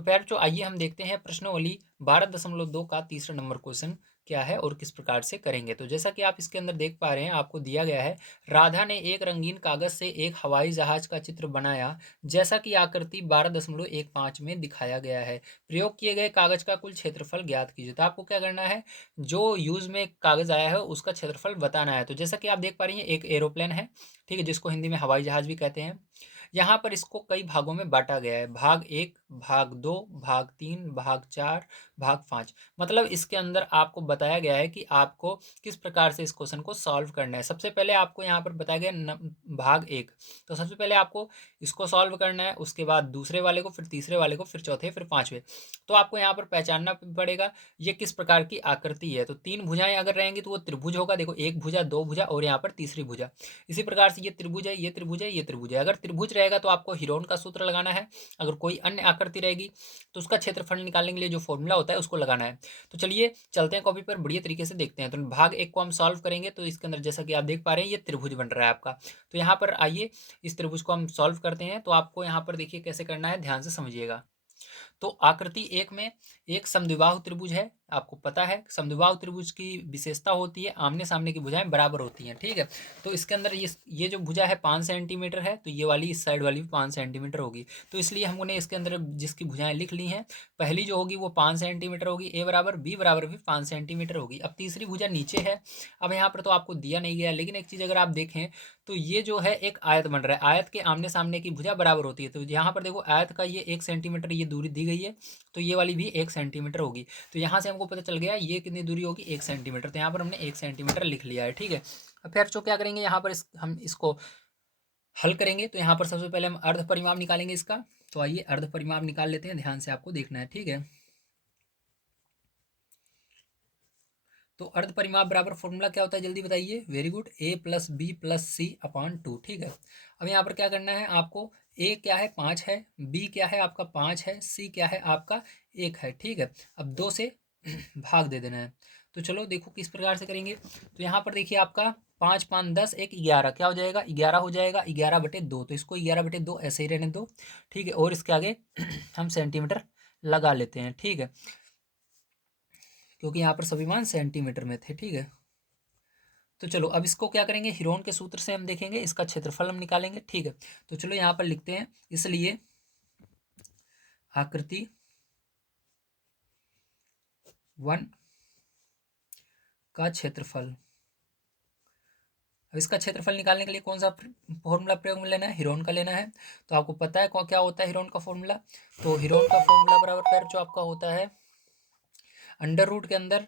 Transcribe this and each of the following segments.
तो बच्चों आइए हम देखते हैं प्रश्नावली 12.2 का तीसरा नंबर क्वेश्चन क्या है और किस प्रकार से करेंगे। तो जैसा कि आप इसके अंदर देख पा रहे हैं, आपको दिया गया है राधा ने एक रंगीन कागज से एक हवाई जहाज का चित्र बनाया जैसा कि आकृति 12.15 में दिखाया गया है। प्रयोग किए गए कागज का कुल क्षेत्रफल ज्ञात कीजिए। तो आपको क्या करना है, जो यूज में कागज आया है उसका क्षेत्रफल बताना है। तो जैसा कि आप देख पा रही हैं, एक एरोप्लेन है, ठीक है, जिसको हिंदी में हवाई जहाज भी कहते हैं। यहाँ पर इसको कई भागों में बांटा गया है, भाग 1, भाग 2, भाग 3, भाग 4, भाग 5। मतलब इसके अंदर आपको बताया गया है कि आपको किस प्रकार से इस क्वेश्चन को सॉल्व करना है। सबसे पहले आपको यहाँ पर बताया गया भाग 1। तो सबसे पहले आपको इसको सॉल्व करना है, उसके बाद दूसरे वाले को, फिर तीसरे वाले को, फिर चौथे, फिर पांचवे। तो आपको यहाँ पर पहचानना पड़ेगा ये किस प्रकार की आकृति है। तो 3 भुजाएं अगर रहेंगी तो वो त्रिभुज होगा। देखो, एक भुजा, दो भुजा और यहाँ पर तीसरी भुजा। इसी प्रकार से ये त्रिभुज है, ये त्रिभुज है, ये त्रिभुज है। अगर त्रिभुज रहेगा तो आपको हिरोन का सूत्र लगाना है। अगर कोई अन्य आकृति रहेगी तो उसका क्षेत्रफल निकालने के लिए जो फॉर्मूला होता है उसको लगाना है। तो चलिए चलते हैं कॉपी पर, बढ़िया तरीके से देखते हैं। तो भाग 1 को हम सॉल्व करेंगे। तो इसके अंदर जैसा कि आप देख पा रहे हैं, ये त्रिभुज बन रहा है आपका। तो यहाँ पर आइए इस त्रिभुज को हम सॉल्व करते हैं। तो आपको यहाँ पर देखिए कैसे करना है, ध्यान से समझिएगा। तो आकृति 1 में एक समद्विबाहु त्रिभुज है। आपको पता है समद्विबाहु त्रिभुज की विशेषता होती है आमने सामने की भुजाएं बराबर होती हैं, ठीक है। तो इसके अंदर ये जो भुजा है 5 सेंटीमीटर है, तो ये वाली इस साइड वाली भी 5 सेंटीमीटर होगी। तो इसलिए हमने इसके अंदर जिसकी भुजाएं लिख ली हैं, पहली जो होगी वो 5 सेंटीमीटर होगी, ए बराबर, बी बराबर भी 5 सेंटीमीटर होगी। अब तीसरी भुजा नीचे है। अब यहाँ पर तो आपको दिया नहीं गया, लेकिन एक चीज़ अगर आप देखें तो ये जो है एक आयत बन रहा है, आयत के आमने सामने की भुजा बराबर होती है। तो यहाँ पर देखो, आयत का ये 1 सेंटीमीटर ये दूरी दी गई है, तो ये वाली भी 1 सेंटीमीटर होगी। तो यहाँ से हमको पता चल गया ये कितनी दूरी होगी, 1 सेंटीमीटर। तो यहाँ पर हमने 1 सेंटीमीटर लिख लिया है, ठीक है। अब फिर जो क्या करेंगे, यहाँ पर हम इसको हल करेंगे। तो यहाँ पर सबसे पहले हम अर्ध परिमाप निकालेंगे इसका। तो आइए अर्ध परिमाप निकाल लेते हैं, ध्यान से आपको देखना है, ठीक है। तो अर्ध परिमाप बराबर फॉर्मूला क्या होता है, जल्दी बताइए। वेरी गुड, ए प्लस बी प्लस सी अपॉन 2, ठीक है। अब यहाँ पर क्या करना है आपको, ए क्या है 5 है, बी क्या है आपका 5 है, सी क्या है आपका 1 है, ठीक है। अब 2 से भाग दे देना है। तो चलो देखो किस प्रकार से करेंगे। तो यहाँ पर देखिए आपका 5 5 10 1 11 क्या हो जाएगा, 11 हो जाएगा, 11/2। तो इसको 11/2 ऐसे ही रहने दो, ठीक है। और इसके आगे हम सेंटीमीटर लगा लेते हैं, ठीक है, क्योंकि यहाँ पर सभी मान सेंटीमीटर में थे, ठीक है। तो चलो अब इसको क्या करेंगे, हिरोन के सूत्र से हम देखेंगे, इसका क्षेत्रफल हम निकालेंगे, ठीक है। तो चलो यहाँ पर लिखते हैं, इसलिए आकृति 1 का क्षेत्रफल। अब इसका क्षेत्रफल निकालने के लिए कौन सा फॉर्मूला प्रयोग में लेना है, हिरोन का लेना है। तो आपको पता है क्या होता है हिरोन का फॉर्मूला। तो हिरोन का फॉर्मूला बराबर पैर जो आपका होता है अंडर रूट के अंदर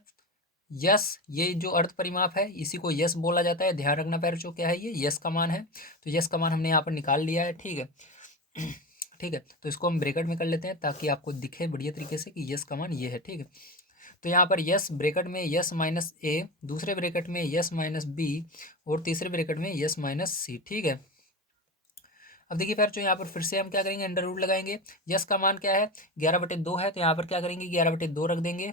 यस, ये जो अर्ध परिमाप है इसी को यस बोला जाता है। ध्यान रखना पैर जो क्या है, ये यस का मान है। तो यस का मान हमने यहाँ पर निकाल लिया है, ठीक है। ठीक है, तो इसको हम ब्रैकेट में कर लेते हैं ताकि आपको दिखे बढ़िया तरीके से कि यस का मान ये है, ठीक है। तो यहाँ पर यस ब्रैकेट में यस माइनस ए, दूसरे ब्रैकेट में यस माइनस बी और तीसरे ब्रैकेट में यस माइनस सी, ठीक है। अब देखिए फिर जो यहाँ पर फिर से हम क्या करेंगे, अंडर रूट लगाएंगे। यस का मान क्या है, 11/2 है, तो यहाँ पर क्या करेंगे 11/2 रख देंगे,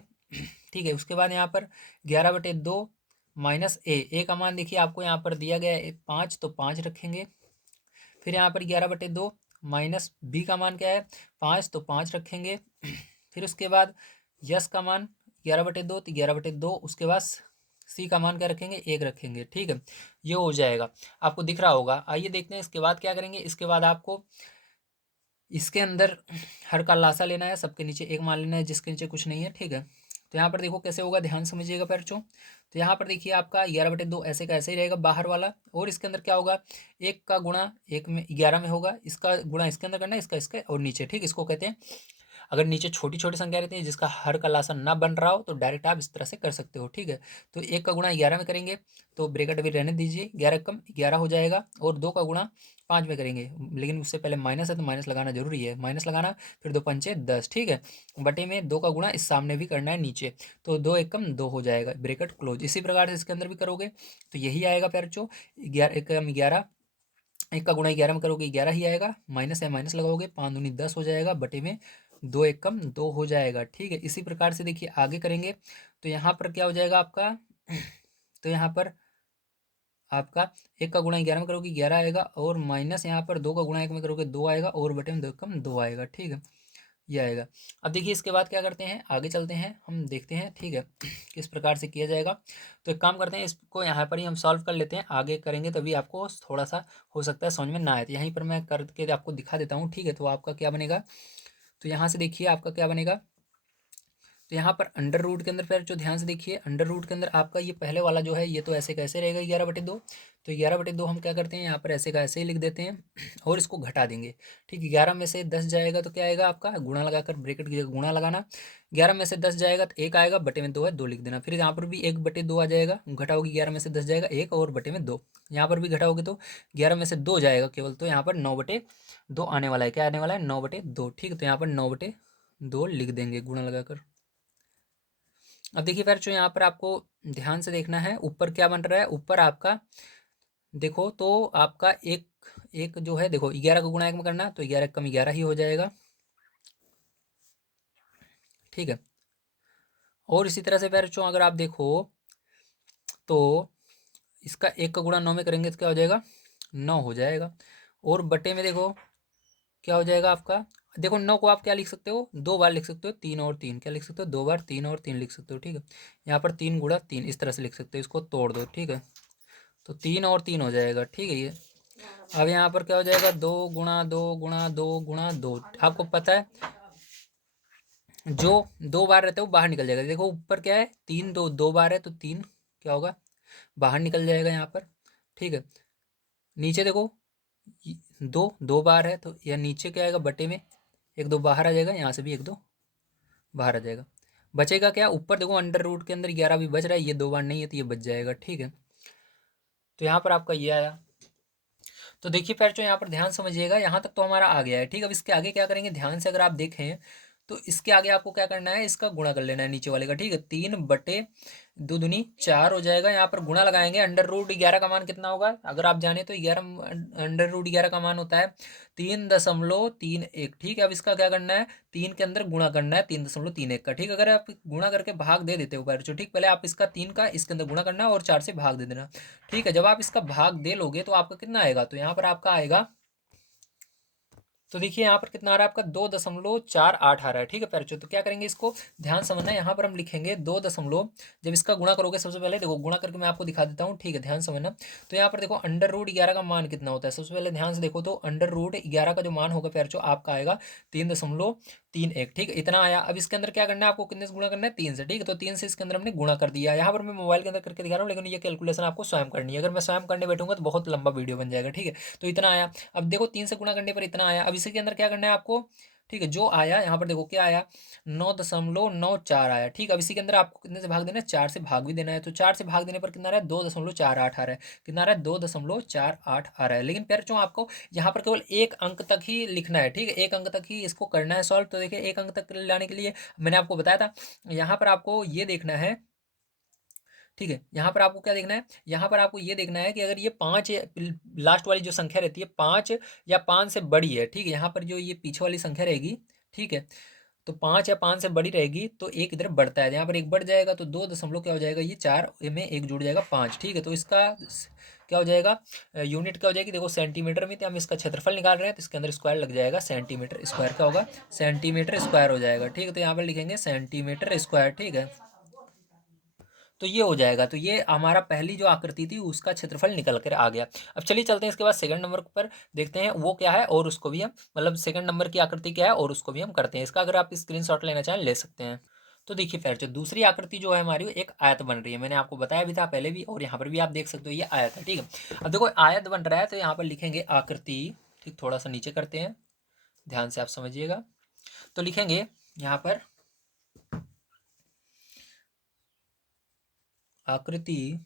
ठीक है। उसके बाद यहाँ पर 11/2 माइनस ए का मान देखिए आपको यहाँ पर दिया गया है 5, तो 5 रखेंगे। फिर यहाँ पर 11/2 माइनस बी का मान क्या है 5, तो 5 रखेंगे। फिर उसके बाद यस का मान 11/2, तो 11/2। उसके बाद सी का मान क्या रखेंगे, 1 रखेंगे, ठीक है। ये हो जाएगा, आपको दिख रहा होगा। आइए देखते हैं इसके बाद क्या करेंगे। इसके बाद आपको इसके अंदर हर का लासा लेना है, सबके नीचे 1 मान लेना है जिसके नीचे कुछ नहीं है, ठीक है। तो यहाँ पर देखो कैसे होगा, ध्यान समझिएगा बच्चों। तो यहाँ पर देखिए आपका 11/2 ऐसे का ऐसे ही रहेगा बाहर वाला। और इसके अंदर क्या होगा, 1 का गुणा 1 में 11 में होगा, इसका गुणा इसके अंदर करना है, इसका इसका और नीचे, ठीक। इसको कहते हैं, अगर नीचे छोटी छोटी संख्या रहती है जिसका हर का लासा ना बन रहा हो तो डायरेक्ट आप इस तरह से कर सकते हो, ठीक है। तो 1 का गुणा 11 में करेंगे तो ब्रैकेट भी रहने दीजिए, 11 कम 11 हो जाएगा। और 2 का गुणा 5 में करेंगे, लेकिन उससे पहले माइनस है तो माइनस लगाना जरूरी है, माइनस लगाना। फिर 2 पंचे 10, ठीक है। बटे में 2 का गुणा इस सामने भी करना है नीचे, तो 2 एकम 2 हो जाएगा, ब्रैकेट क्लोज। इसी प्रकार से इसके अंदर भी करोगे तो यही आएगा पैर चो, 11 एकम 11, 1 का गुणा 11 में करोगे 11 ही आएगा, माइनस है माइनस लगाओगे 5 दूनी 10 हो जाएगा, बटे में 2 एकम 2 हो जाएगा, ठीक है। इसी प्रकार से देखिए आगे करेंगे तो यहाँ पर क्या हो जाएगा आपका तो यहाँ पर आपका 1 का गुणा 11 में करोगे 11 आएगा, और माइनस यहाँ पर 2 का गुणा 1 में करोगे 2 आएगा, और बटे में 2 कम 2 आएगा, ठीक है। ये आएगा। अब देखिए इसके बाद क्या करते हैं, आगे चलते हैं, हम देखते हैं, ठीक है, किस प्रकार से किया जाएगा। तो एक काम करते हैं, इसको यहाँ पर ही हम सॉल्व कर लेते हैं, आगे करेंगे तभी आपको थोड़ा सा हो सकता है समझ में ना आए, तो यहीं पर मैं करके आपको दिखा देता हूँ, ठीक है। तो आपका क्या बनेगा, तो यहाँ से देखिए आपका क्या बनेगा, तो यहाँ पर अंडर रूट के अंदर फिर जो ध्यान से देखिए, अंडर रूट के अंदर आपका ये पहले वाला जो है ये तो ऐसे कैसे रहेगा 11/2। तो 11/2 हम क्या करते हैं, यहाँ पर ऐसे का ऐसे ही लिख देते हैं और इसको घटा देंगे, ठीक है। 11 में से 10 जाएगा तो क्या आएगा आपका, गुणा लगाकर ब्रेकेट की जगह गुणा लगाना, 11 में से 10 जाएगा तो 1 आएगा, बटे में 2 है 2 लिख देना। फिर यहाँ पर भी 1/2 आ जाएगा, घटाओगे 11 में से 10 जाएगा 1 और बटे में 2, यहाँ पर भी घटाओगे तो 11 में से 2 जाएगा केवल, तो यहाँ पर 9/2 आने वाला है, क्या आने वाला है 9/2, ठीक है। तो यहाँ पर 9/2 लिख देंगे गुणा लगाकर। अब देखिए फिर जो यहाँ पर आपको ध्यान से देखना है, ऊपर क्या बन रहा है, ऊपर आपका देखो तो आपका एक एक जो है देखो 11 को गुणा 1 में करना, तो 11 कम 11 ही हो जाएगा, ठीक है। और इसी तरह से फिर जो अगर आप देखो तो इसका 1 का गुणा 9 में करेंगे तो क्या हो जाएगा, 9 हो जाएगा। और बटे में देखो क्या हो जाएगा आपका, देखो 9 को आप क्या लिख सकते हो, 2 बार लिख सकते हो, 3 और 3 क्या लिख सकते हो, 2 बार 3 और 3 लिख सकते हो, ठीक है। यहाँ पर 3 × 3 इस तरह से लिख सकते हो, इसको तोड़ दो, ठीक है। तो 3 और 3 हो जाएगा, ठीक है। ये अब यहाँ पर क्या हो जाएगा, 2 × 2 × 2 × 2 आपको पता है जो 2 बार रहता है वो बाहर निकल जाएगा। देखो ऊपर क्या है, 3 2 2 बार है तो 3 क्या होगा, बाहर निकल जाएगा यहाँ पर, ठीक है। नीचे देखो 2 2 बार है तो यह नीचे क्या आएगा, बटे में 1 2 बाहर आ जाएगा, यहाँ से भी 1 2 बाहर आ जाएगा। बचेगा क्या, ऊपर देखो अंडर रूट के अंदर 11 भी बच रहा है, ये 2 बार नहीं है तो ये बच जाएगा, ठीक है। तो यहाँ पर आपका ये आया। तो देखिए फिर जो यहाँ पर ध्यान समझिएगा, यहाँ तक तो हमारा आ गया है, ठीक है। अब इसके आगे क्या करेंगे, ध्यान से अगर आप देखें तो इसके आगे आपको क्या करना है, इसका गुणा कर लेना है नीचे वाले का, ठीक है। 3/2 × 4 हो जाएगा, यहाँ पर गुणा लगाएंगे, अंडर रूट 11 का मान कितना होगा अगर आप जाने तो 11 अंडर रूट 11 का मान होता है 3.31, ठीक है। अब इसका क्या करना है, 3 के अंदर गुणा करना है 3.31 का, ठीक है। अगर आप गुणा करके भाग दे देते हो ऊपर जो, ठीक, पहले आप इसका 3 का इसके अंदर गुणा करना है और 4 से भाग दे देना, ठीक है। जब आप इसका भाग दे लोगे तो आपका कितना आएगा, तो यहाँ पर आपका आएगा, तो देखिए यहाँ पर कितना आ रहा है आपका 2.48 आ रहा है, ठीक है पैरचो। तो क्या करेंगे, इसको ध्यान समझना है, यहाँ पर हम लिखेंगे 2 दशमलव, जब इसका गुणा करोगे सबसे पहले देखो गुणा करके मैं आपको दिखा देता हूँ, ठीक है, ध्यान समझना। तो यहाँ पर देखो अंडर रूट 11 का मान कितना होता है, सबसे पहले ध्यान से देखो तो अंडर रूट 11 का जो मान होगा पैरचो आपका आएगा 3.31, ठीक है, इतना आया। अब इसके अंदर क्या करना है आपको, कितने से गुणा करना है 3 से, ठीक है। तो 3 से इसके अंदर हमने गुणा कर दिया, यहाँ पर मैं मोबाइल के अंदर करके दिखा रहा हूँ, लेकिन ये कैलकुलेशन आपको स्वयं करनी है, अगर मैं स्वयं करने बैठूंगा तो बहुत लंबा वीडियो बन जाएगा, ठीक है। तो इतना आया। अब देखो 3 से गुणा करने पर इतना आया, अब इसी के अंदर क्या करना है आपको, ठीक है, जो आया यहाँ पर देखो क्या आया 9.94 आया, ठीक है। अब इसी के अंदर आपको कितने से भाग देना है, 4 से भाग भी देना है, तो 4 से भाग देने पर कितना आ रहा है 2.48 आ रहा है, कितना आ रहा है 2.48 आ रहा है। लेकिन फिर जो आपको यहाँ पर केवल एक अंक तक ही लिखना है, ठीक है, एक अंक तक ही इसको करना है सॉल्व। तो देखिए एक अंक तक लाने के लिए मैंने आपको बताया था, यहाँ पर आपको ये देखना है, ठीक है। यहाँ पर आपको क्या देखना है, यहाँ पर आपको ये देखना है कि अगर ये 5 लास्ट वाली जो संख्या रहती है 5 या 5 से बड़ी है, ठीक है, यहाँ पर जो ये पीछे वाली संख्या रहेगी, ठीक है, तो 5 या 5 से बड़ी रहेगी तो एक इधर बढ़ता है, यहाँ पर एक बढ़ जाएगा तो 2 दशमलव क्या हो जाएगा, ये 4 में एक जुड़ जाएगा 5, ठीक है। तो इसका क्या हो जाएगा, यूनिट क्या हो जाएगी, देखो सेंटीमीटर में, तो हम इसका क्षेत्रफल निकाल रहे हैं तो इसके अंदर स्क्वायर लग जाएगा, सेंटीमीटर स्क्वायर क्या होगा, सेंटीमीटर स्क्वायर हो जाएगा, ठीक है। तो यहाँ पर लिखेंगे सेंटीमीटर स्क्वायर, ठीक है। तो ये हो जाएगा, तो ये हमारा पहली जो आकृति थी उसका क्षेत्रफल निकल कर आ गया। अब चलिए चलते हैं इसके बाद सेकंड नंबर पर, देखते हैं वो क्या है और उसको भी हम मतलब सेकंड नंबर की आकृति क्या है और उसको भी हम करते हैं। इसका अगर आप स्क्रीनशॉट लेना चाहें ले सकते हैं। तो देखिए फिर जो दूसरी आकृति जो है हमारी वो एक आयत बन रही है, मैंने आपको बताया भी था पहले भी, और यहाँ पर भी आप देख सकते हो ये आयत है, ठीक है। अब देखो आयत बन रहा है तो यहाँ पर लिखेंगे आकृति, ठीक, थोड़ा सा नीचे करते हैं, ध्यान से आप समझिएगा। तो लिखेंगे यहाँ पर आकृति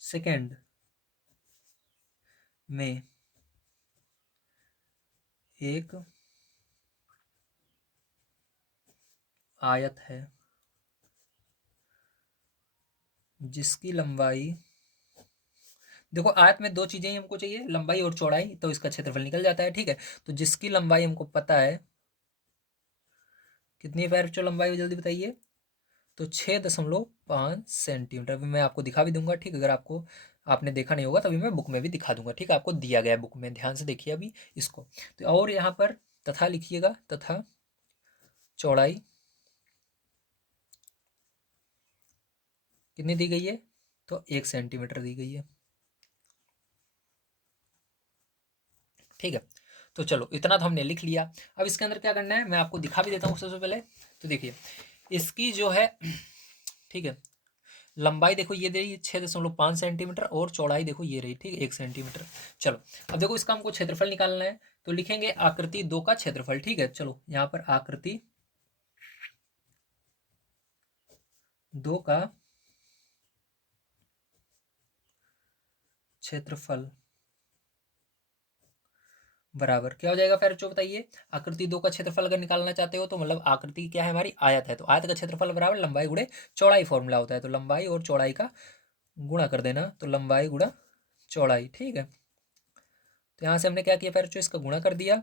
सेकंड में एक आयत है जिसकी लंबाई, देखो आयत में दो चीजें ही हमको चाहिए, लंबाई और चौड़ाई, तो इसका क्षेत्रफल निकल जाता है, ठीक है। तो जिसकी लंबाई हमको पता है कितनी है, पैर जो लंबाई है जल्दी बताइए, तो 6.5 सेंटीमीटर। अभी मैं आपको दिखा भी दूंगा, ठीक, अगर आपको आपने देखा नहीं होगा, तभी मैं बुक में भी दिखा दूंगा, ठीक है, आपको दिया गया है बुक में, ध्यान से देखिए अभी इसको। तो और यहाँ पर तथा लिखिएगा, तथा चौड़ाई कितनी दी गई है, तो 1 सेंटीमीटर दी गई है, ठीक है। तो चलो इतना तो हमने लिख लिया। अब इसके अंदर क्या करना है मैं आपको दिखा भी देता हूँ सबसे पहले। तो देखिए इसकी जो है ठीक है, लंबाई देखो ये दे रही है 6.5 सेंटीमीटर, और चौड़ाई देखो ये रही, ठीक है, 1 सेंटीमीटर। चलो अब देखो इसका हमको क्षेत्रफल निकालना है, तो लिखेंगे आकृति 2 का क्षेत्रफल, ठीक है। चलो यहाँ पर आकृति 2 का क्षेत्रफल बराबर क्या हो जाएगा फिर जो बताइए। आकृति 2 का क्षेत्रफल अगर निकालना चाहते हो तो मतलब आकृति क्या है हमारी, आयत है, तो आयत का क्षेत्रफल बराबर लंबाई गुणे चौड़ाई फॉर्मूला होता है, तो लंबाई और चौड़ाई का गुणा कर देना, तो लंबाई गुणा चौड़ाई, ठीक है। तो यहाँ से हमने क्या किया पैरचो, इसका गुणा कर दिया।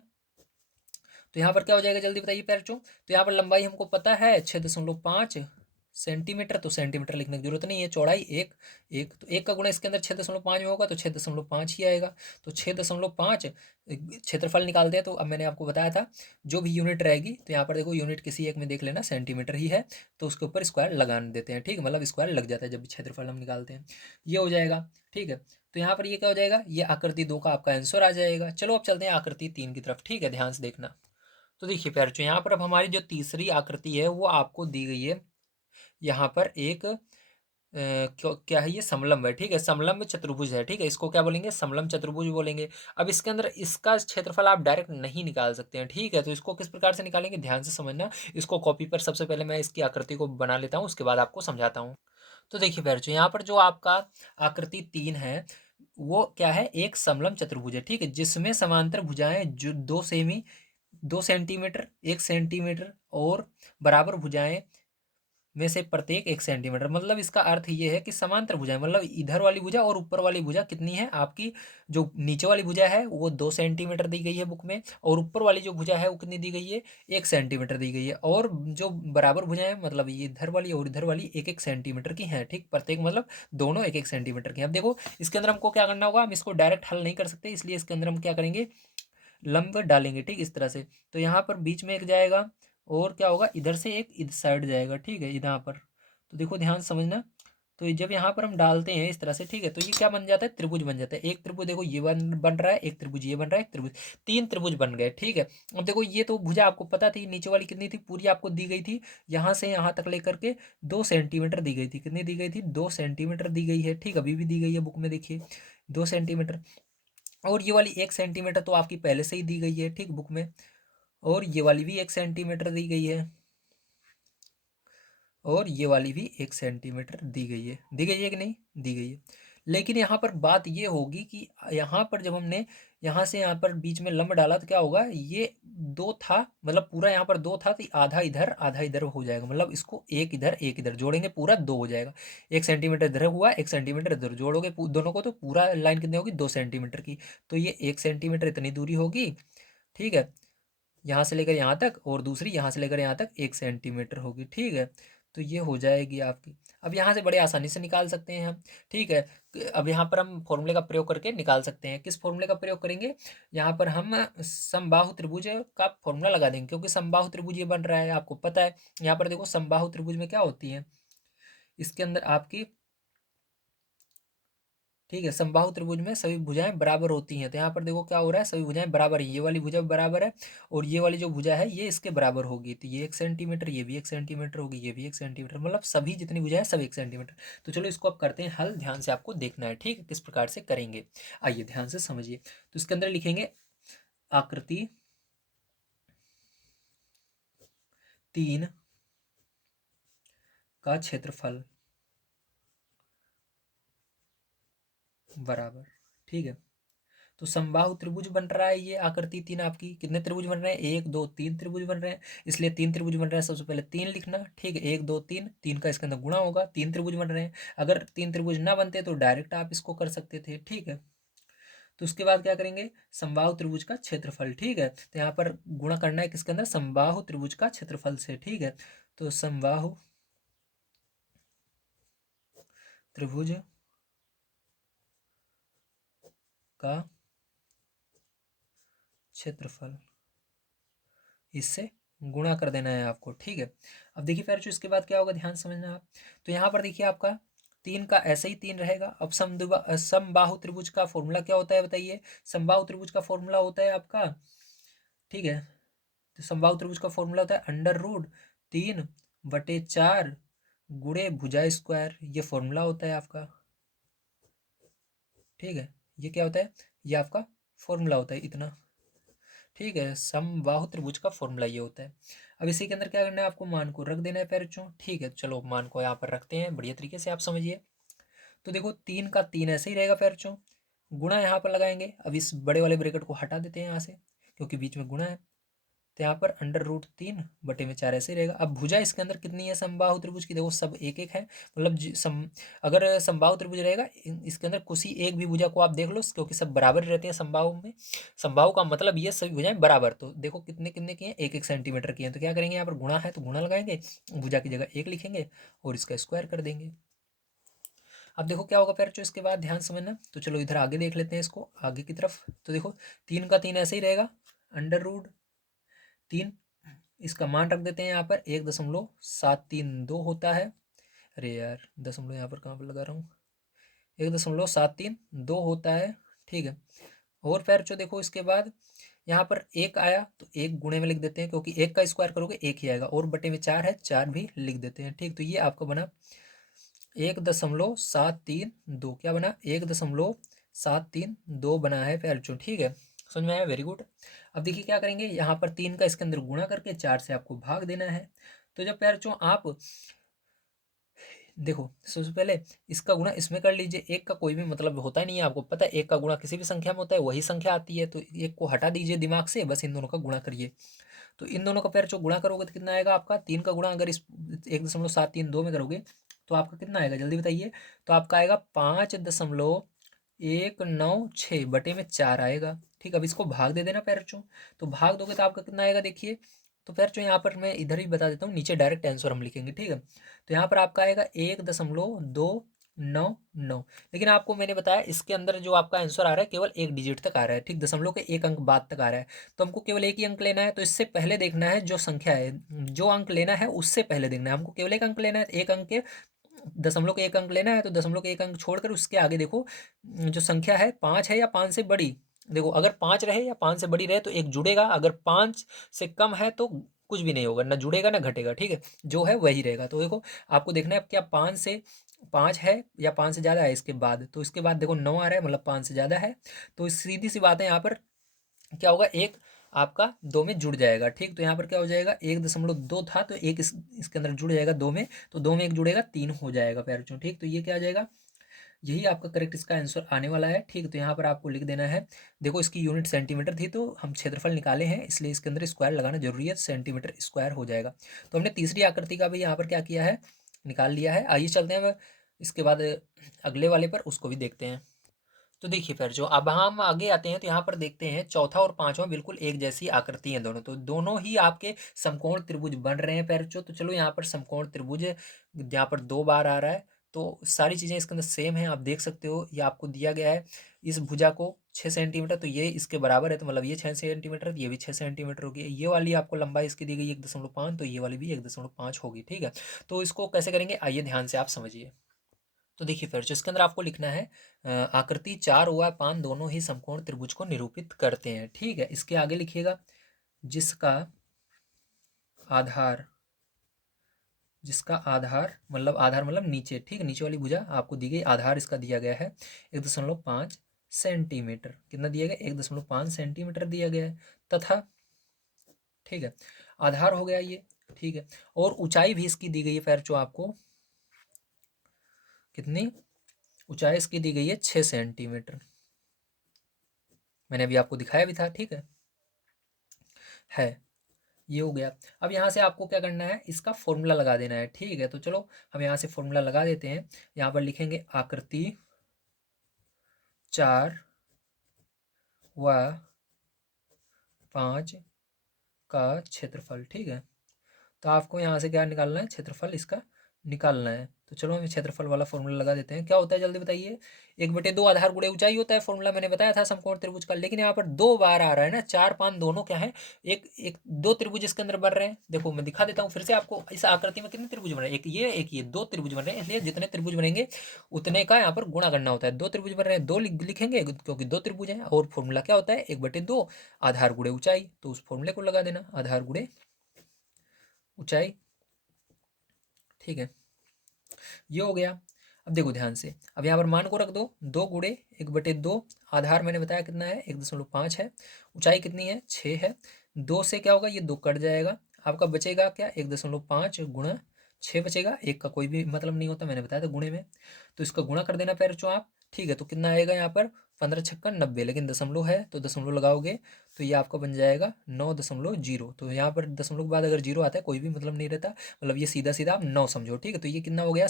तो यहाँ पर क्या हो जाएगा जल्दी बताइए पैरचो। तो यहाँ पर लंबाई हमको पता है 6.5 सेंटीमीटर, तो सेंटीमीटर लिखने की जरूरत नहीं है। चौड़ाई एक, तो एक का गुणा इसके अंदर 6.5 में होगा, तो 6.5 ही आएगा। तो 6.5 क्षेत्रफल निकालते हैं। तो अब मैंने आपको बताया था जो भी यूनिट रहेगी, तो यहाँ पर देखो यूनिट किसी एक में देख लेना, सेंटीमीटर ही है, तो उसके ऊपर स्क्वायर लगा देते हैं, ठीक है, मतलब स्क्वायर लग जाता है जब भी क्षेत्रफल हम निकालते हैं, ये हो जाएगा, ठीक है। तो यहाँ पर ये क्या हो जाएगा, ये आकृति 2 का आपका आंसर आ जाएगा। चलो अब चलते हैं आकृति 3 की तरफ, ठीक है, ध्यान से देखना। तो देखिए प्यारे, यहाँ पर अब हमारी जो तीसरी आकृति है वो आपको दी गई है। यहाँ पर एक क्या है, ये समलंब है, ठीक है, समलंब चतुर्भुज है, ठीक है, इसको क्या बोलेंगे, समलंब चतुर्भुज बोलेंगे। अब इसके अंदर इसका क्षेत्रफल आप डायरेक्ट नहीं निकाल सकते हैं, ठीक है, तो इसको किस प्रकार से निकालेंगे ध्यान से समझना। इसको कॉपी पर सबसे पहले मैं इसकी आकृति को बना लेता हूँ, उसके बाद आपको समझाता हूँ। तो देखिए प्यारे, यहाँ पर जो आपका आकृति 3 है वो क्या है, एक समलंब चतुर्भुज है, ठीक है, जिसमें समांतर भुजाएं जो 2 सेंटीमीटर, 1 सेंटीमीटर और बराबर भुजाएं में से प्रत्येक 1 सेंटीमीटर, मतलब इसका अर्थ ये है कि समांतर भुजाएं, मतलब इधर वाली भुजा और ऊपर वाली भुजा कितनी है आपकी, जो नीचे वाली भुजा है वो 2 सेंटीमीटर दी गई है बुक में, और ऊपर वाली जो भुजा है वो कितनी दी गई है, 1 सेंटीमीटर दी गई है, और जो बराबर भुजाएं मतलब ये इधर वाली और इधर वाली 1-1 सेंटीमीटर की हैं, ठीक, प्रत्येक मतलब दोनों 1-1 सेंटीमीटर की। अब देखो इसके अंदर हमको क्या करना होगा, हम इसको डायरेक्ट हल नहीं कर सकते, इसलिए इसके अंदर हम क्या करेंगे, लंब डालेंगे, ठीक, इस तरह से। तो यहाँ पर बीच में एक जाएगा, और क्या होगा इधर से एक इधर साइड जाएगा, ठीक है, यहाँ पर। तो देखो ध्यान से समझना। तो जब यहाँ पर हम डालते हैं इस तरह से, ठीक है, तो ये क्या बन जाता है, त्रिभुज बन जाता है। एक त्रिभुज देखो ये बन रहा है, एक त्रिभुज ये बन रहा है, एक त्रिभुज, 3 त्रिभुज बन गए, ठीक है। अब देखो ये तो भुजा आपको पता थी, नीचे वाली कितनी थी, पूरी आपको दी गई थी, यहाँ से यहाँ तक लेकर के 2 सेंटीमीटर दी गई थी, कितनी दी गई थी, 2 सेंटीमीटर दी गई है, ठीक, अभी भी दी गई है बुक में, देखिए 2 सेंटीमीटर। और ये वाली 1 सेंटीमीटर तो आपकी पहले से ही दी गई है, ठीक, बुक में। और ये वाली भी 1 सेंटीमीटर दी गई है, और ये वाली भी 1 सेंटीमीटर दी गई है, दी गई है कि नहीं, दी गई है। लेकिन यहाँ पर बात ये होगी कि यहाँ पर जब हमने यहाँ से यहाँ पर बीच में लंब डाला तो क्या होगा, ये 2 था, मतलब पूरा यहाँ पर 2 था, तो आधा इधर हो जाएगा, मतलब इसको एक इधर जोड़ेंगे पूरा 2 हो जाएगा। 1 सेंटीमीटर इधर हुआ, 1 सेंटीमीटर इधर, जोड़ोगे दोनों को तो पूरा लाइन कितनी होगी, 2 सेंटीमीटर की। तो ये 1 सेंटीमीटर इतनी दूरी होगी, ठीक है, यहाँ से लेकर यहाँ तक, और दूसरी यहाँ से लेकर यहाँ तक 1 सेंटीमीटर होगी, ठीक है। तो ये हो जाएगी आपकी। अब यहाँ से बड़े आसानी से निकाल सकते हैं हम, ठीक है। अब यहाँ पर हम फॉर्मूले का प्रयोग करके निकाल सकते हैं। किस फॉर्मूले का प्रयोग करेंगे, यहाँ पर हम समबाहु त्रिभुज का फॉर्मूला लगा देंगे, क्योंकि समबाहु त्रिभुज ये बन रहा है, आपको पता है। यहाँ पर देखो समबाहु त्रिभुज में क्या होती है, इसके अंदर आपकी, ठीक है, समबाहु त्रिभुज में सभी भुजाएं बराबर होती हैं। तो यहाँ पर देखो क्या हो रहा है, सभी भुजाएं बराबर है, ये वाली भुजा बराबर है, और ये वाली जो भुजा है ये इसके बराबर होगी, तो ये 1 सेंटीमीटर, ये भी 1 सेंटीमीटर होगी, ये भी 1 सेंटीमीटर, मतलब सभी जितनी भुजाएं सब 1 सेंटीमीटर। तो चलो इसको अब करते हैं हल, ध्यान से आपको देखना है, ठीक है, किस प्रकार से करेंगे, आइए ध्यान से समझिए। तो इसके अंदर लिखेंगे आकृति 3 का क्षेत्रफल बराबर, ठीक है। तो समबाहु त्रिभुज बन रहा है, ये आकृति 3 आपकी, कितने त्रिभुज बन रहे हैं, 1 2 3 त्रिभुज बन रहे हैं, इसलिए 3 त्रिभुज बन रहे हैं, सबसे पहले 3 लिखना, ठीक है, 1 2 3, 3 का इसके अंदर गुणा होगा, 3 त्रिभुज बन रहे हैं। अगर 3 त्रिभुज ना बनते तो डायरेक्ट आप इसको कर सकते थे, ठीक है। तो उसके बाद क्या करेंगे, समबाहु त्रिभुज का क्षेत्रफल, ठीक है, तो यहाँ पर गुणा करना है किसके अंदर, समबाहु त्रिभुज का क्षेत्रफल से, ठीक है। तो समबाहु त्रिभुज का क्षेत्रफल, इससे गुणा कर देना है आपको, ठीक है। अब देखिए फिर जो इसके बाद क्या होगा, ध्यान समझना आप। तो यहाँ पर देखिए आपका 3 का ऐसे ही 3 रहेगा। अब समबाहु त्रिभुज का फॉर्मूला क्या होता है बताइए। समबाहु त्रिभुज का फॉर्मूला होता है आपका, ठीक है, तो समबाहु त्रिभुज का फॉर्मूला होता है √3/4 गुणे भुजा स्क्वायर, ये फॉर्मूला होता है आपका, ठीक है। ये क्या होता है, ये आपका फॉर्मूला होता है इतना, ठीक है। समबाहु त्रिभुज का फॉर्मूला ये होता है। अब इसी के अंदर क्या करना है, आपको मान को रख देना है पैरचों, ठीक है। चलो मान को यहाँ पर रखते हैं, बढ़िया तरीके से आप समझिए। तो देखो 3 का 3 ऐसे ही रहेगा पैरचों, गुणा यहाँ पर लगाएंगे। अब इस बड़े वाले ब्रैकेट को हटा देते हैं यहाँ से, क्योंकि बीच में गुणा है। तो यहाँ पर √3/4 ऐसे ही रहेगा। अब भुजा इसके अंदर कितनी है समबाहु त्रिभुज की, देखो सब एक एक है, मतलब अगर समबाहु त्रिभुज रहेगा इसके अंदर किसी एक भी भुजा को आप देख लो, क्योंकि सब बराबर रहते हैं समबाहु में। समबाहु का मतलब ये सभी भुजाएं बराबर, तो देखो कितने कितने की हैं, 1-1 सेंटीमीटर की हैं। तो क्या करेंगे, यहाँ पर गुणा है तो गुणा लगाएंगे, भुजा की जगह 1 लिखेंगे और इसका स्क्वायर कर देंगे। अब देखो क्या होगा फिर जो इसके बाद, ध्यान समझना। तो चलो इधर आगे देख लेते हैं इसको, आगे की तरफ। तो देखो 3 का 3 ऐसे ही रहेगा, √3, इसका मान रख देते हैं यहाँ पर 1.732 होता है। अरे यार दशमलव यहाँ पर कहाँ पर लगा रहा हूँ, 1.732 होता है, ठीक है। और फिर जो देखो इसके बाद यहाँ पर 1 आया तो 1 गुणे में लिख देते हैं, क्योंकि 1 का स्क्वायर करोगे 1 ही आएगा, और बटे में 4 है, 4 भी लिख देते हैं, ठीक। तो ये आपका बना 1.732, क्या बना 1.732 बना है पैरचो, ठीक है। समझ में आया, वेरी गुड। अब देखिए क्या करेंगे, यहाँ पर 3 का इसके अंदर गुणा करके 4 से आपको भाग देना है। तो जब पैरचो आप देखो सबसे पहले इसका गुणा इसमें कर लीजिए, एक का कोई भी मतलब होता ही नहीं है, आपको पता है एक का गुणा किसी भी संख्या में होता है, वही संख्या आती है। तो एक को हटा दीजिए दिमाग से, बस इन दोनों का गुणा करिए। तो इन दोनों का पैर जो गुणा करोगे तो कितना आएगा आपका, 3 का गुणा अगर इस 1.732 में करोगे तो आपका कितना आएगा, जल्दी बताइए। तो आपका आएगा 5.196/4 आएगा, ठीक। अब इसको भाग दे देना पैरचों, तो भाग दोगे तो आपका कितना आएगा देखिए। तो पैरचों यहाँ पर मैं इधर ही बता देता हूँ, नीचे डायरेक्ट आंसर हम लिखेंगे, ठीक है। तो यहाँ पर आपका आएगा 1.299। लेकिन आपको मैंने बताया इसके अंदर जो आपका आंसर आ रहा है केवल 1 डिजिट तक आ रहा है, ठीक, दशमलव के 1 अंक बाद तक आ रहा है। तो हमको केवल 1 ही अंक लेना है, तो इससे पहले देखना है जो संख्या है, जो अंक लेना है उससे पहले देखना है। हमको केवल 1 अंक लेना है, 1 अंक के दशमलव के 1 अंक लेना है, तो दशमलव के 1 अंक छोड़कर उसके आगे देखो जो संख्या है 5 है या 5 से बड़ी। देखो अगर 5 रहे या 5 से बड़ी रहे तो एक जुड़ेगा, अगर 5 से कम है तो कुछ भी नहीं होगा, ना जुड़ेगा ना घटेगा, ठीक है, जो है वही रहेगा। तो देखो आपको देखना है क्या 5 है या 5 से ज़्यादा है इसके बाद। तो इसके बाद देखो 9 आ रहा है, मतलब 5 से ज़्यादा है। तो सीधी सी बात है, यहाँ पर क्या होगा, एक आपका 2 में जुड़ जाएगा, ठीक। तो यहाँ पर क्या हो जाएगा, 1.2 था तो एक इसके अंदर जुड़ जाएगा 2 में, तो 2 में 1 जुड़ेगा 3 हो जाएगा पैरचों, ठीक। तो ये क्या आ जाएगा, यही आपका करेक्ट इसका आंसर आने वाला है, ठीक। तो यहाँ पर आपको लिख देना है, देखो इसकी यूनिट सेंटीमीटर थी तो हम क्षेत्रफल निकाले हैं, इसलिए इसके अंदर स्क्वायर लगाना जरूरी है, सेंटीमीटर स्क्वायर हो जाएगा। तो हमने तीसरी आकृति का भी यहाँ पर क्या किया है, निकाल लिया है। आइए चलते हैं इसके बाद अगले वाले पर, उसको भी देखते हैं। तो देखिए फिर जो अब हम आगे आते हैं तो यहाँ पर देखते हैं चौथा और पांचवा बिल्कुल एक जैसी आकृति है दोनों, तो दोनों ही आपके समकोण त्रिभुज बन रहे हैं पैरचो। तो चलो यहाँ पर समकोण त्रिभुज यहाँ पर 2 बार आ रहा है, तो सारी चीज़ें इसके अंदर सेम है, आप देख सकते हो। ये आपको दिया गया है इस भुजा को 6 सेंटीमीटर, तो ये इसके बराबर है, तो मतलब ये 6 सेंटीमीटर, ये भी 6 सेंटीमीटर होगी। ये वाली आपको लंबाई इसकी दी गई 1.5, तो ये वाली भी 1.5 होगी, ठीक है। तो इसको कैसे करेंगे आइए ध्यान से आप समझिए। तो देखिए फिर जो इसके अंदर आपको लिखना है आकृति 4 व 5 दोनों ही समकोण त्रिभुज को निरूपित करते हैं, ठीक है। इसके आगे लिखिएगा जिसका आधार, जिसका आधार मतलब नीचे, ठीक है, नीचे वाली भुजा आपको दी गई, आधार इसका दिया गया है 1.5 सेंटीमीटर। कितना दिया गया, 1.5 सेंटीमीटर दिया गया है, तथा, ठीक है, आधार हो गया ये, ठीक है। और ऊंचाई भी इसकी दी गई है फिर जो आपको, कितनी ऊंचाई इसकी दी गई है 6 सेंटीमीटर, मैंने अभी आपको दिखाया भी था, ठीक है। ये हो गया। अब यहाँ से आपको क्या करना है, इसका फॉर्मूला लगा देना है, ठीक है। तो चलो हम यहाँ से फॉर्मूला लगा देते हैं। यहाँ पर लिखेंगे आकृति 4 व 5 का क्षेत्रफल, ठीक है। तो आपको यहाँ से क्या निकालना है, क्षेत्रफल इसका निकालना है। तो चलो हम क्षेत्रफल वाला फॉर्मूला लगा देते हैं। क्या होता है जल्दी बताइए। 1/2 आधार गुणे ऊंचाई होता है, फॉर्मूला मैंने बताया था समकोण त्रिभुज का। लेकिन यहाँ पर 2 बार आ रहा है ना, 4 5 दोनों क्या है, एक एक दो त्रिभुज इसके अंदर बन रहे हैं। देखो मैं दिखा देता हूँ फिर से आपको, इस आकृति में कितने त्रिभुज बन रहे हैं, एक ये 2 त्रिभुज बन रहे हैं। इसलिए जितने त्रिभुज बनेंगे उतने का यहाँ पर गुणा करना होता है। 2 त्रिभुज बन रहे हैं, 2 लिखेंगे क्योंकि 2 त्रिभुज हैं। और फॉर्मूला क्या होता है, 1/2 आधार गुणे ऊंचाई। तो उस फॉर्मूले को लगा देना, आधार गुणे ऊंचाई। ठीक है, ये हो गया। अब देखो ध्यान से, अब यहाँ पर मान को रख दो, 2 गुणे 1/2। आधार मैंने बताया कितना है, 1.5 है। ऊंचाई कितनी है, 6 है। 2 से क्या होगा, ये 2 कट जाएगा। आपका बचेगा क्या, 1.5 गुणा 6 बचेगा। एक का कोई भी मतलब नहीं होता, मैंने बताया था गुणे में। तो इसका गुणा कर देना पैर आप। ठीक है, तो कितना आएगा यहाँ पर, 15 छक्का 90, लेकिन दशमलव है तो दशमलव लगाओगे तो ये आपका बन जाएगा 9.0। तो यहाँ पर दशमलव के बाद अगर जीरो आता है कोई भी मतलब नहीं रहता, मतलब ये सीधा सीधा आप 9 समझो। ठीक है, तो ये कितना हो गया,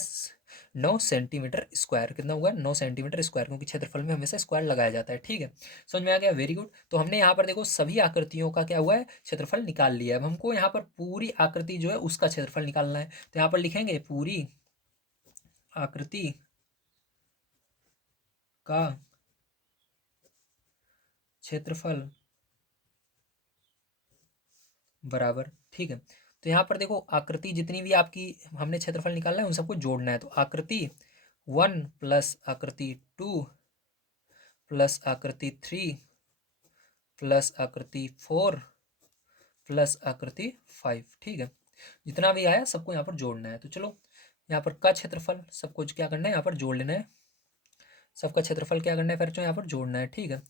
9 सेंटीमीटर स्क्वायर। कितना हुआ, 9 सेंटीमीटर स्क्वायर, क्योंकि क्षेत्रफल में हमेशा स्क्वायर लगाया जाता है। ठीक है, समझ में आ गया, वेरी गुड। तो हमने यहाँ पर देखो सभी आकृतियों का क्या हुआ है, क्षेत्रफल निकाल लिया है। अब हमको यहाँ पर पूरी आकृति जो है उसका क्षेत्रफल निकालना है। तो यहाँ पर लिखेंगे पूरी आकृति का क्षेत्रफल बराबर। ठीक है, तो यहाँ पर देखो आकृति जितनी भी आपकी हमने क्षेत्रफल निकालना है उन सबको जोड़ना है। तो आकृति 1 प्लस आकृति 2 प्लस आकृति 3 प्लस आकृति 4 प्लस आकृति 5। ठीक है, जितना भी आया सबको यहाँ पर जोड़ना है। तो चलो यहाँ पर का क्षेत्रफल सबको क्या करना है, यहाँ पर जोड़ लेना है। सबका क्षेत्रफल क्या करना है फिर, यहाँ पर जोड़ना है। ठीक है,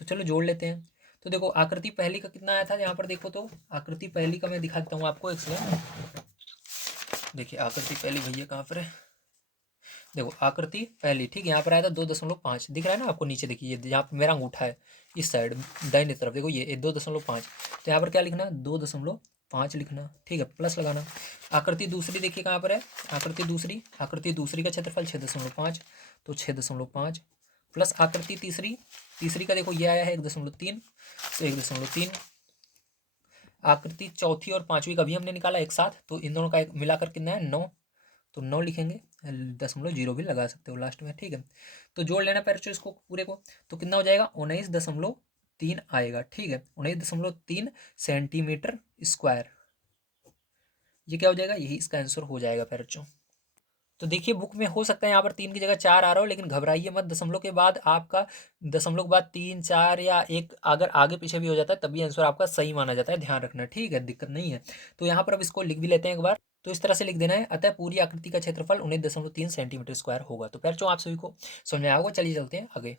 तो चलो जोड़ लेते हैं। तो देखो आकृति पहली का कितना आया था, यहाँ पर देखो तो आकृति पहली का मैं दिखा देता हूँ आपको एक सेकंड। देखिए आकृति पहली भैया कहाँ पर है, देखो आकृति पहली। ठीक है, यहाँ पर आया था 2.5 दिख रहा है ना आपको नीचे, देखिए यहाँ पर मेरा अंगूठा है इस साइड दाहिने तरफ, देखो ये 2.5। तो यहाँ पर क्या लिखना, 2.5 लिखना। ठीक है, प्लस लगाना। आकृति दूसरी देखिए कहाँ पर है, आकृति दूसरी का क्षेत्रफल 6.5, तो 6.5 प्लस आकृति तीसरी, तीसरी का देखो ये आया है 1.3, तो 1.3। आकृति चौथी और पांचवी का भी हमने निकाला एक साथ, तो इन दोनों का एक मिलाकर कितना है, 9, तो 9 लिखेंगे। 0.0 भी लगा सकते हो लास्ट में। ठीक है, तो जोड़ लेना पैर इसको पूरे को, तो कितना हो जाएगा, 19.3 आएगा। ठीक है, 19.3 सेंटीमीटर स्क्वायर। ये क्या हो जाएगा, यही इसका आंसर हो जाएगा पैर। तो देखिए बुक में हो सकता है यहाँ पर 3 की जगह 4 आ रहा हो, लेकिन घबराइए मत। दशमलव के बाद आपका, दशमलव के बाद 3 4 या एक अगर आगे पीछे भी हो जाता है तब भी आंसर आपका सही माना जाता है, ध्यान रखना। ठीक है, दिक्कत नहीं है। तो यहाँ पर अब इसको लिख भी लेते हैं एक बार। तो इस तरह से लिख देना है, अतः पूरी आकृति का क्षेत्रफल 19.3 सेंटीमीटर स्क्वायर होगा। तो पैर आप सभी को समझ में आएगा। चलिए चलते हैं आगे।